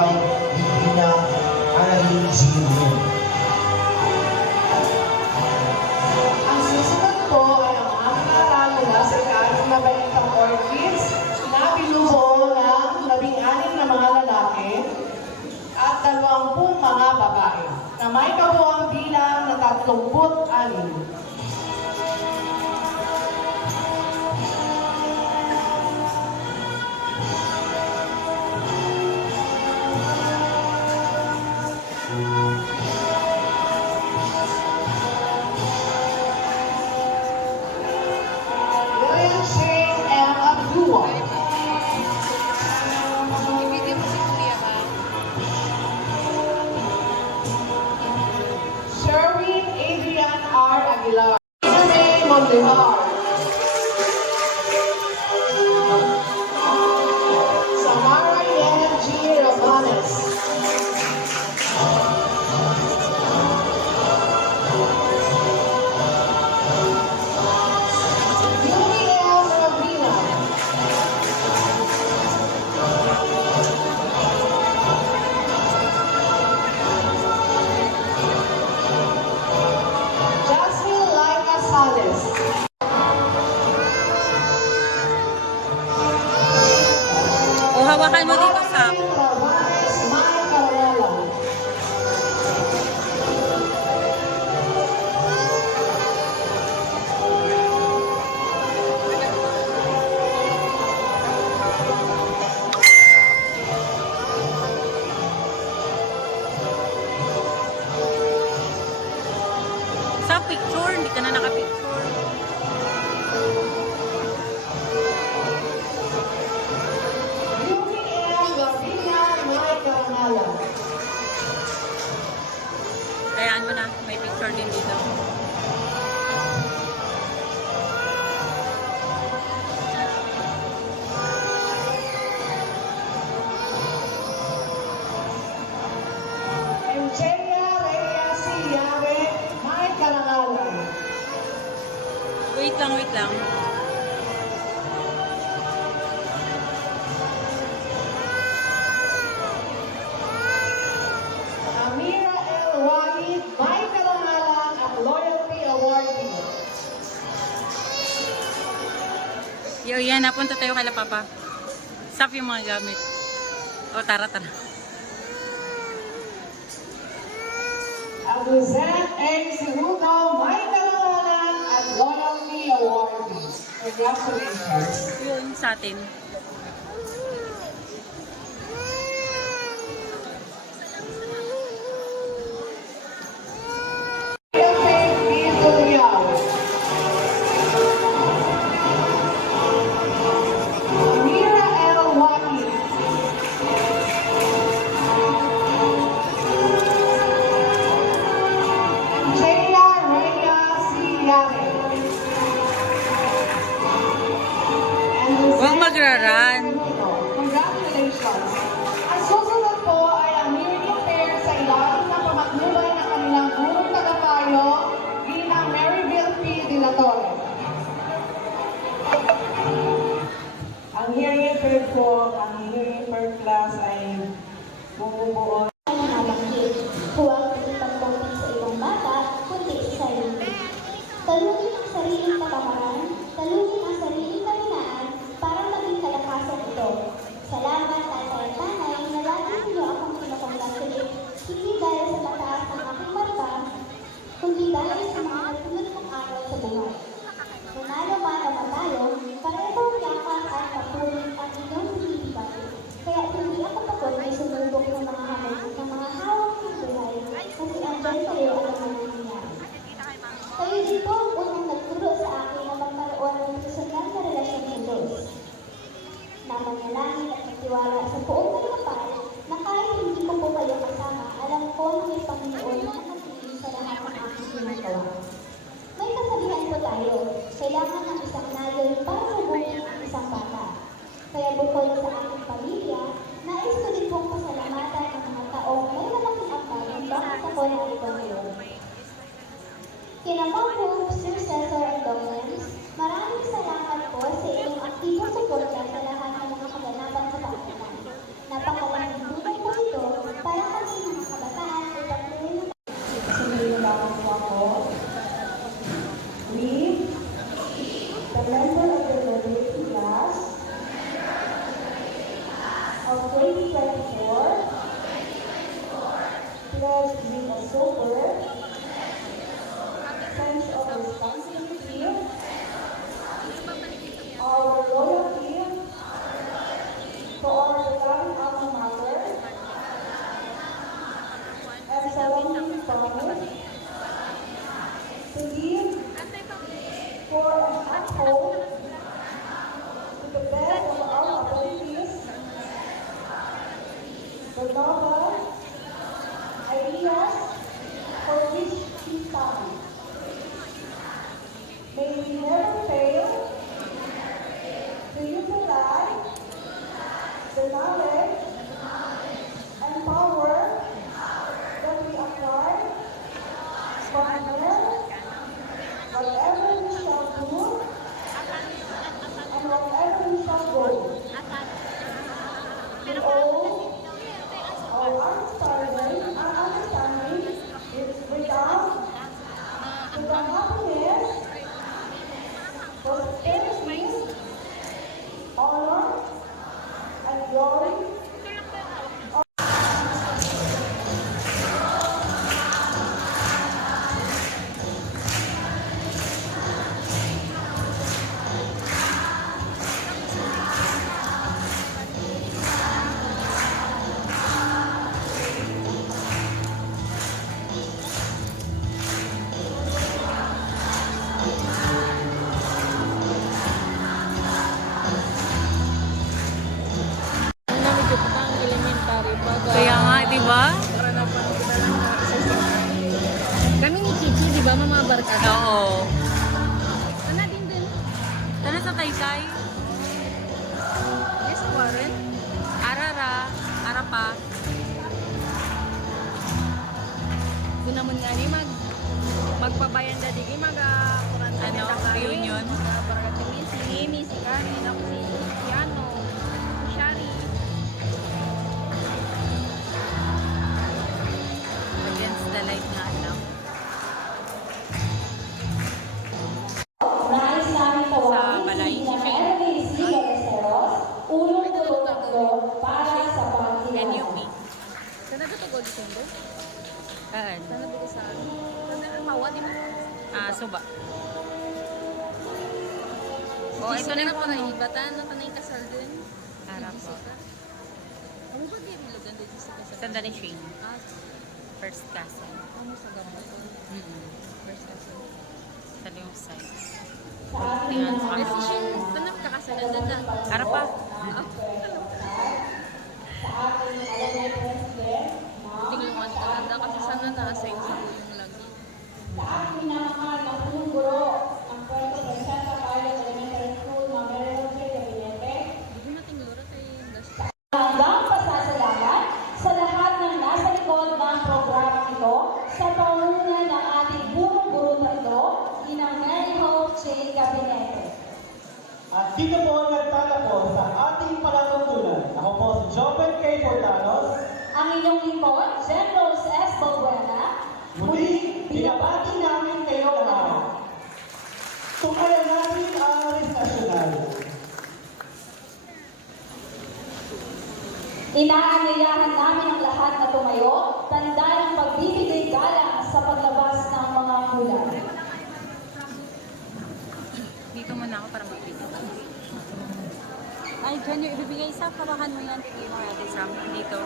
Barangay Pipina, Anahin, Singapore. Ang susunod po ay ang aming aral mula sa ika-6 na Balitang Orchids na binubuo ng 16 na mga lalaki at 20 mga babae na may kabuuang bilang na 36. William Shane M. Abdua. Ibigay mo si Kuya ba? Sherwin Adrian R. Aguilar. Isabel Mondejar. Samara Yena G. Rabanes. Yumi L. Ravina. Jasmine Laika Sales. O hawakan mo dito sa... Rabanes Mai Carrera. Sa picture, hindi ka na nakapicture. Yumi M. Ravina Mai Carrera. Kayaan mo na, may picture din dito. Eugenia Reyes Yare Mai Carrera. Wait lang, wait lang. Amira L. Wahid Mai Carrera at Loyalty Awardee. Yo, yan, napunta tayo kay Papa. Stop yung mga gamit. O, tara, tara. Abuzet M. Siruno Mai Carrera at Loyalty Awardee. Congratulations. Yun, sa atin. Faith B. Tuliao. Amira L. Wahid. Jaya Reyes Yare. Huwag magraran. Congratulations! Ang susunod po ay ang Miracle Fair sa ilalim ng pamatnubay ng kanilang gurong tagapayo, Gina Maryville P. De La Torre. Ang hearing fair po, ang hearing fair class ay bumubuo. Huwag ipagpapit sa ibang bata, kundi sa sarili. Talungin ang sariling kapakanan, talungin ang sariling kahinaan para maging kalakasan ito. Salamat, tatay at nanay, na lagi niyo akong pinapanglakilig, hindi dahil sa mataas ng aking mata, kundi dahil sa mga nagpunod kong araw sa buhay. Manalo man o matalo, parehong yakas at papulit ang inyong sinibigay. Kaya hindi ako pagod na sumubok ng mga hamon 2024, pledge with a sober sense of responsibility, our loyalty to our beloved alma mater, and solemnly promise to live for and uphold to the best of our abilities the noble ideas for which we stand. May we never fail to utilize the knowledge and power that we acquire from there, whatever we shall do and whatever we shall go. To all our understanding is without to the happiness, prosperity, honor, and glory Kaya nga, di ba? Kami ni Chichi, di ba, mga barkada? Oo. Sana din din. Sana sa Taytay? Yes, Warren. Arara. Arapa. Doon naman nga ni magpabayan na digi, kuranta Ano, reunion? Barkada ni si Amy, si Karin, ako si Piano, si Shari. Against the light nga alam. nais namin tawagin Sa balay, si si Shane. Evelyn C. Ballesteros, ulong tulong para sa pagkilala. NUP. Sana dito ko December? Saan? Sana dito sa sana mawa di mo. Suba. Oh, ito na po na ibatan na tanay kasal din. Arap po. Ano ba di milogan din sa kasal? Sandali Shane. Ah, First cousin. ano sa gamot ko? First kasal. Sa yung size. Sa ating Tingnan mga sa Kasi siya, tanap kakasalan na na. Arap pa. sa ating alumni president, Tingluan talaga kasi sana na-assign sa yung lagi. sa ating minamahal na punong guro ng Puerto Princesa Pilot Elementary School, Mamerino J. Gabinete, Di ko nating lura kay Dusty. hanggang pasasalamat sa lahat ng nasa likod ng programa ito sa pangunan ng ating punong guro tatlo, Inang Mary Hope J. Gabinete. At dito po nagtatapos sa ating palatuntunan. Ako po si Joven K. Portanos. Ang inyong lingkod, Jen Rose S. Balbuena, Muli, binabati namin kayo lahat. Tukayan natin ang aris nasyonal. inaanyayahan namin ang lahat na tumayo, tanda ng pagbibigay galang sa paglabas ng mga hula. Dito muna ako para mag-video. Ay, dyan yung ibibigay sa kawakan mo yan. Tigil mo natin sa dito.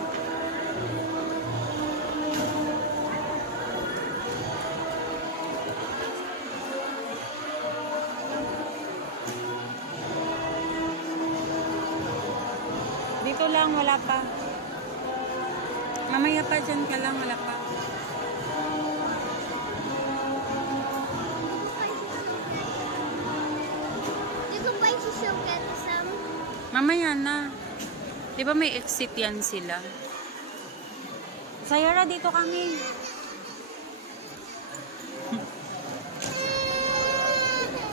Dito lang, wala pa. Mamaya pa, dyan ka lang, wala pa. Dito ba yung susukat sa Mamaya na. Di ba may exit yan sila? Sayara, dito kami.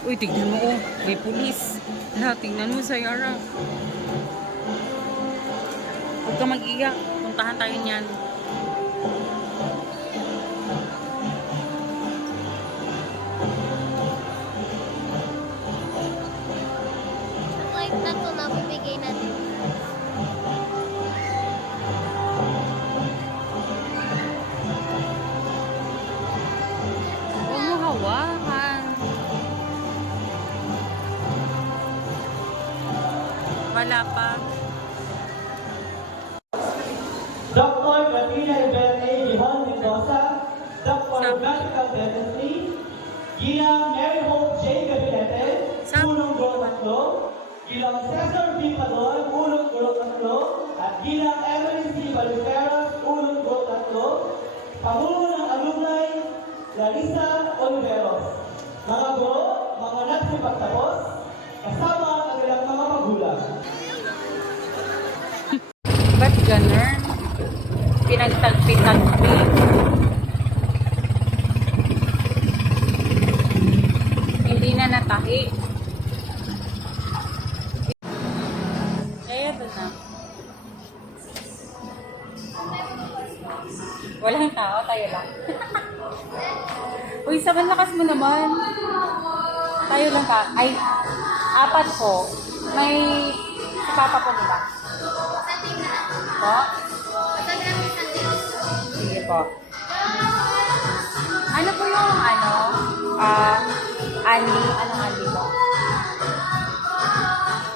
Uy, tignan mo, oh. May pulis. Hala, tingnan mo, Sayara. Huwag ka mag-iyak. Puntahan tayo niyan. chocolate na to na bibigay natin? Wala pa. Dr. Gatina Ibel A. Gihon Mendoza, Dr. Medical Dentistry, Ginang Mary Hope J. Gabinete, Unong Gulo 3, Ginang Cesar B. Padon, Unong Gulo 3, at Ginang Emily C. Baliferas, Unong Gulo 3, Pangulo ng Alumni, Larissa Oliveros. Mga guro, mga nagsipagtapos, kasama ang ilang mga magulang. Ba't ganun? Pinagtagpi-tagpi. Hindi na natahi. Kaya doon na. Walang tao, tayo lang. Uy, saban lakas mo naman. Tayo lang ka. Ay, 4 po. May si Papa po nila. Po? Sige po. Ano po yung ani? Anong ani po?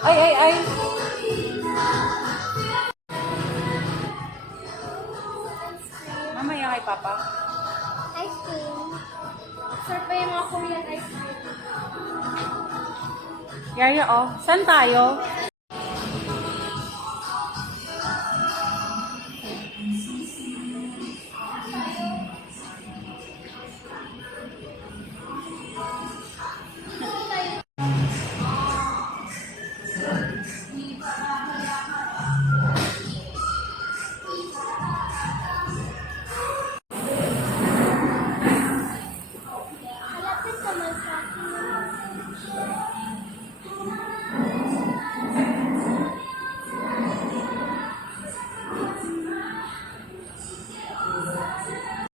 Ay. Mamaya kay Papa. Ice cream. Sir pa yung mga Korean ice cream. Yaya, oh. Saan tayo?